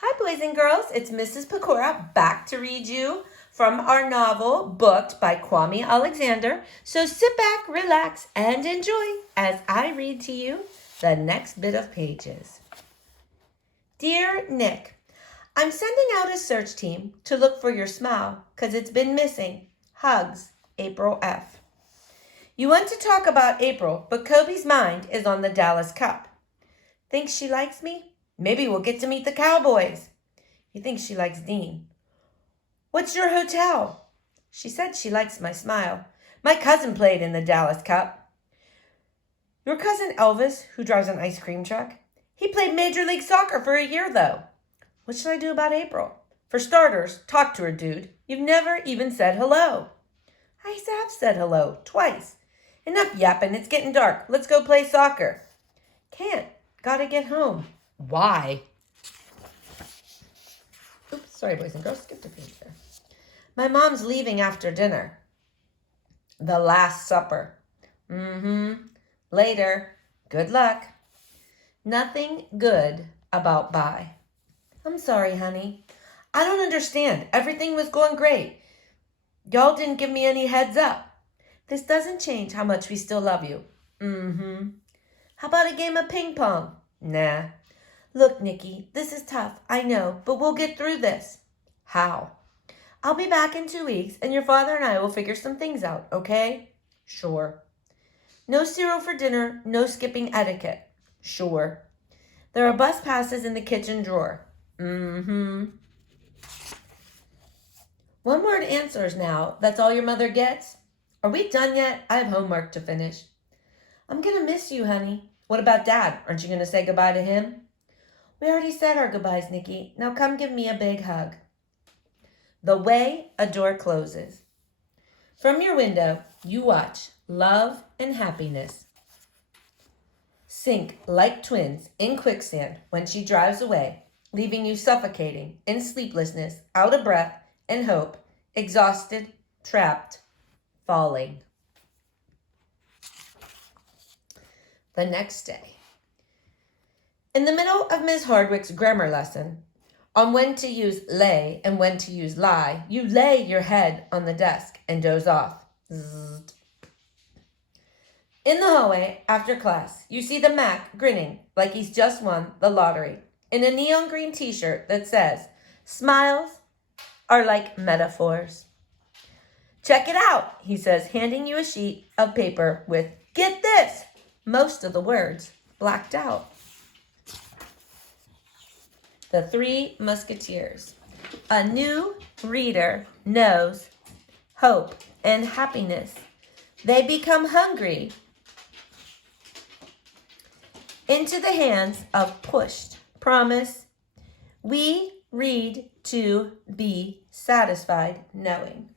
Hi, boys and girls. It's Mrs. Pecora back to read you from our novel, Booked by Kwame Alexander. So sit back, relax, and enjoy as I read to you the next bit of pages. Dear Nick, I'm sending out a search team to look for your smile because it's been missing. Hugs, April F. You want to talk about April, but Kobe's mind is on the Dallas Cup. Thinks she likes me? Maybe we'll get to meet the Cowboys. He thinks she likes Dean. What's your hotel? She said she likes my smile. My cousin played in the Dallas Cup. Your cousin Elvis, who drives an ice cream truck? He played Major League Soccer for a year, though. What should I do about April? For starters, talk to her, dude. You've never even said hello. I have said hello, twice. Enough yapping, it's getting dark. Let's go play soccer. Can't. Gotta get home. Why? Oops, sorry, boys and girls. Skipped a page there. My mom's leaving after dinner. The Last Supper. Later. Good luck. Nothing good about bye. I'm sorry, honey. I don't understand. Everything was going great. Y'all didn't give me any heads up. This doesn't change how much we still love you. How about a game of ping pong? Nah. Look, Nikki, this is tough, I know, but we'll get through this. How? I'll be back in 2 weeks, and your father and I will figure some things out, okay? Sure. No cereal for dinner, no skipping etiquette. Sure. There are bus passes in the kitchen drawer. One word answers now. That's all your mother gets? Are we done yet? I have homework to finish. I'm going to miss you, honey. What about Dad? Aren't you going to say goodbye to him? We already said our goodbyes, Nikki. Now come give me a big hug. The way a door closes. From your window, you watch love and happiness sink like twins in quicksand when she drives away, leaving you suffocating in sleeplessness, out of breath and hope, exhausted, trapped, falling. The next day. In the middle of Ms. Hardwick's grammar lesson on when to use lay and when to use lie, you lay your head on the desk and doze off. Zzz. In the hallway, after class, you see the Mac grinning like he's just won the lottery in a neon green t-shirt that says, "Smiles are like metaphors." Check it out, he says, handing you a sheet of paper with, get this, most of the words blacked out. The Three Musketeers. A new reader knows hope and happiness. They become hungry into the hands of pushed promise. We read to be satisfied knowing.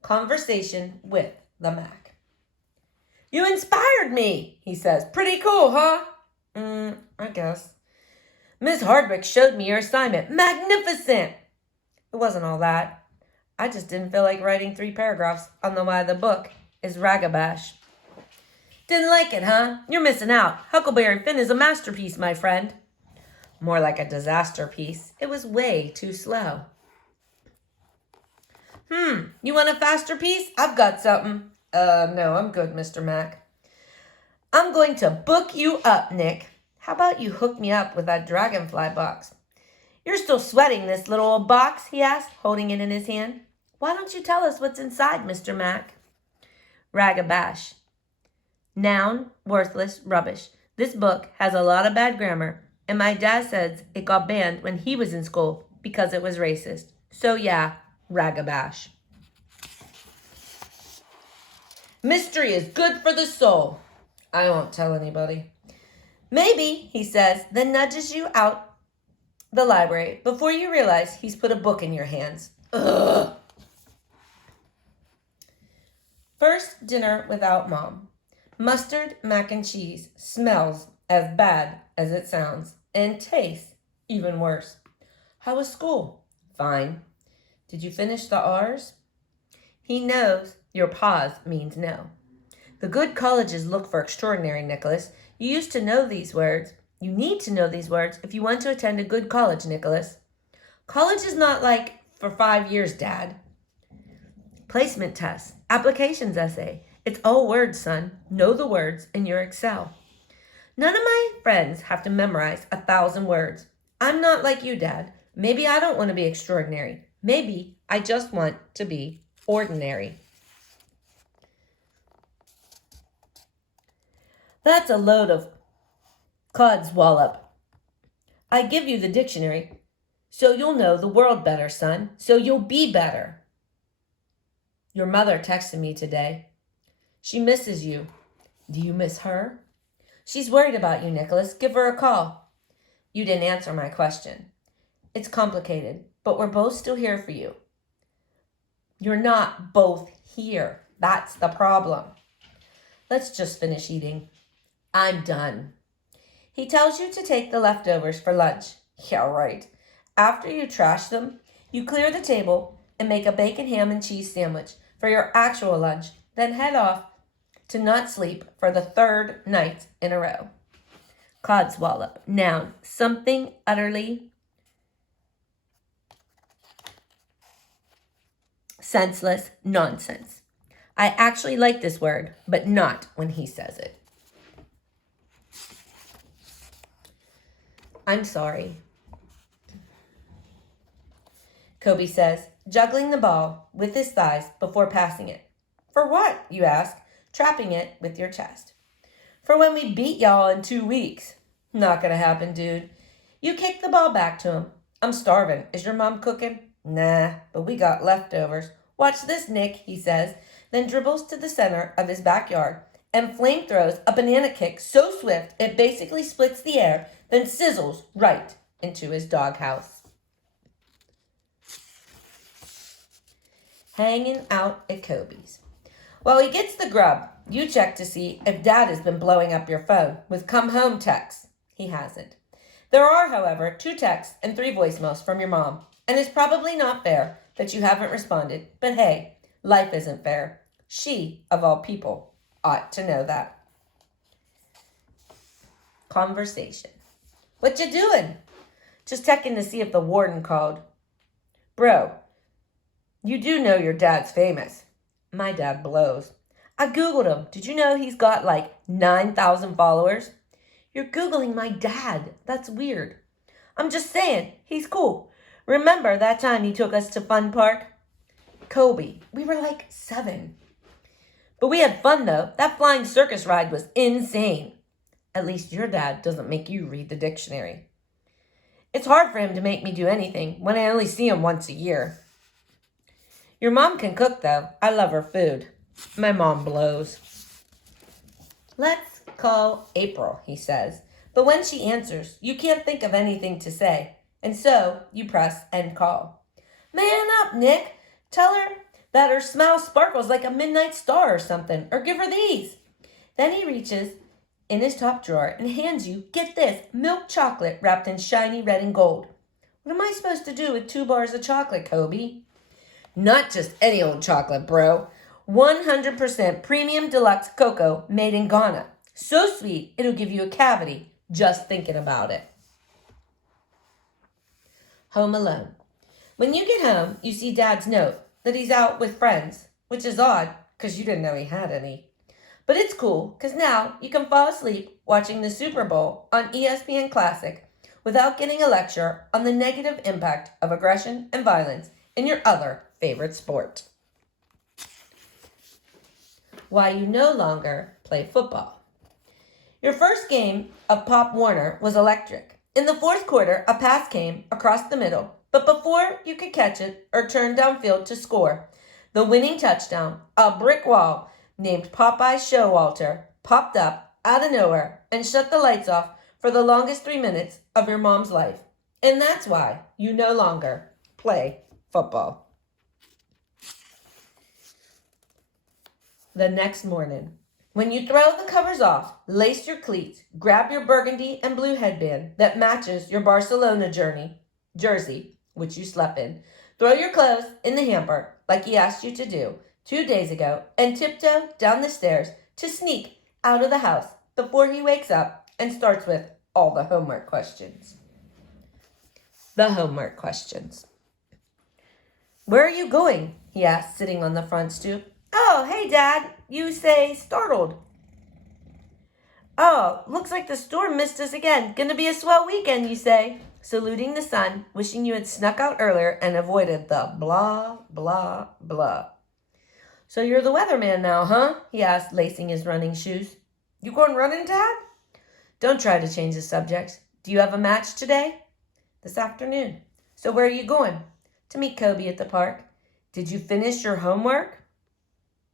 Conversation with the Mac. You inspired me, he says. Pretty cool, huh? I guess. Miss Hardwick showed me your assignment. Magnificent! It wasn't all that. I just didn't feel like writing 3 paragraphs on the why the book is ragabash. Didn't like it, huh? You're missing out. Huckleberry Finn is a masterpiece, my friend. More like a disaster piece. It was way too slow. You want a faster piece? I've got something. No, I'm good, Mr. Mac. I'm going to book you up, Nick. How about you hook me up with that dragonfly box? You're still sweating this little old box, he asked, holding it in his hand. Why don't you tell us what's inside, Mr. Mac? Ragabash. Noun, worthless, rubbish. This book has a lot of bad grammar, and my dad says it got banned when he was in school because it was racist. So yeah, ragabash. Mystery is good for the soul. I won't tell anybody. Maybe, he says, then nudges you out the library before you realize he's put a book in your hands. Ugh. First dinner without Mom. Mustard mac and cheese smells as bad as it sounds and tastes even worse. How was school? Fine. Did you finish the R's? He knows your pause means no. The good colleges look for extraordinary, Nicholas. You used to know these words. You need to know these words if you want to attend a good college, Nicholas. College is not like for 5 years, Dad. Placement test, applications essay. It's all words, son. Know the words in your Excel. None of my friends have to memorize 1,000 words. I'm not like you, Dad. Maybe I don't want to be extraordinary. Maybe I just want to be ordinary. That's a load of codswallop. I give you the dictionary so you'll know the world better, son, so you'll be better. Your mother texted me today. She misses you. Do you miss her? She's worried about you, Nicholas. Give her a call. You didn't answer my question. It's complicated, but we're both still here for you. You're not both here. That's the problem. Let's just finish eating. I'm done. He tells you to take the leftovers for lunch. Yeah, right. After you trash them, you clear the table and make a bacon, ham, and cheese sandwich for your actual lunch, then head off to not sleep for the 3rd night in a row. Codswallop. Noun. Something utterly senseless nonsense. I actually like this word, but not when he says it. I'm sorry. Kobe says, juggling the ball with his thighs before passing it. For what, you ask, trapping it with your chest. For when we beat y'all in 2 weeks. Not gonna happen, dude. You kick the ball back to him. I'm starving. Is your mom cooking? Nah, but we got leftovers. Watch this, Nick, he says, then dribbles to the center of his backyard and flame throws a banana kick so swift it basically splits the air, then sizzles right into his doghouse. Hanging out at Kobe's. While he gets the grub, you check to see if Dad has been blowing up your phone with come home texts. He hasn't. There are, however, 2 texts and 3 voicemails from your mom, and it's probably not fair that you haven't responded, but hey, life isn't fair. She, of all people, ought to know that. Conversation. What you doing? Just checking to see if the warden called. Bro, you do know your dad's famous. My dad blows. I Googled him. Did you know he's got like 9,000 followers? You're Googling my dad. That's weird. I'm just saying, he's cool. Remember that time he took us to Fun Park? Kobe, we were like 7. But we had fun though. That flying circus ride was insane. At least your dad doesn't make you read the dictionary. It's hard for him to make me do anything when I only see him once a year. Your mom can cook though. I love her food. My mom blows. Let's call April, he says. But when she answers, you can't think of anything to say. And so you press end call. Man up, Nick. Tell her that her smile sparkles like a midnight star or something. Or give her these. Then he reaches in his top drawer and hands you, get this, milk chocolate wrapped in shiny red and gold. What am I supposed to do with 2 bars of chocolate, Kobe? Not just any old chocolate, bro. 100% premium deluxe cocoa made in Ghana. So sweet, it'll give you a cavity just thinking about it. Home alone. When you get home, you see Dad's note that he's out with friends, which is odd because you didn't know he had any. But it's cool because now you can fall asleep watching the Super Bowl on ESPN Classic without getting a lecture on the negative impact of aggression and violence in your other favorite sport. Why you no longer play football. Your first game of Pop Warner was electric. In the 4th quarter, a pass came across the middle, but before you could catch it or turn downfield to score, the winning touchdown, a brick wall named Popeye Showalter, popped up out of nowhere and shut the lights off for the longest 3 minutes of your mom's life. And that's why you no longer play football. The next morning, when you throw the covers off, lace your cleats, grab your burgundy and blue headband that matches your Barcelona jersey, which you slept in, throw your clothes in the hamper like he asked you to do 2 days ago, and tiptoe down the stairs to sneak out of the house before he wakes up and starts with, all the homework questions. The homework questions. Where are you going? He asked, sitting on the front stoop. Oh, hey, Dad. You say startled. Oh, looks like the storm missed us again. Gonna be a swell weekend, you say. Saluting the sun, wishing you had snuck out earlier and avoided the blah, blah, blah. So you're the weatherman now, huh? He asked, lacing his running shoes. You going running, Dad? Don't try to change the subject. Do you have a match today? This afternoon. So where are you going? To meet Kobe at the park. Did you finish your homework?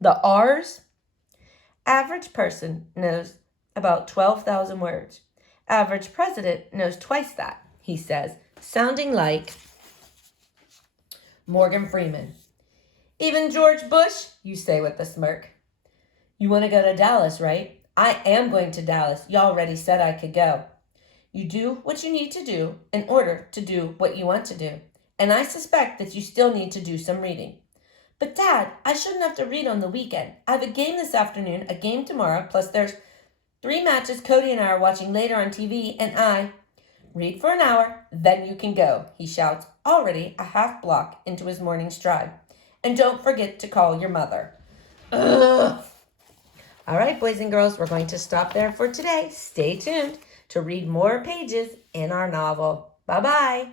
The R's? Average person knows about 12,000 words. Average president knows twice that, he says, sounding like Morgan Freeman. Even George Bush, you say with a smirk. You want to go to Dallas, right? I am going to Dallas. You already said I could go. You do what you need to do in order to do what you want to do. And I suspect that you still need to do some reading. But Dad, I shouldn't have to read on the weekend. I have a game this afternoon, a game tomorrow, plus there's 3 matches Cody and I are watching later on TV, and I... Read for an hour, then you can go, he shouts, already a half block into his morning stride. And don't forget to call your mother. Ugh. All right, boys and girls, we're going to stop there for today. Stay tuned to read more pages in our novel. Bye-bye.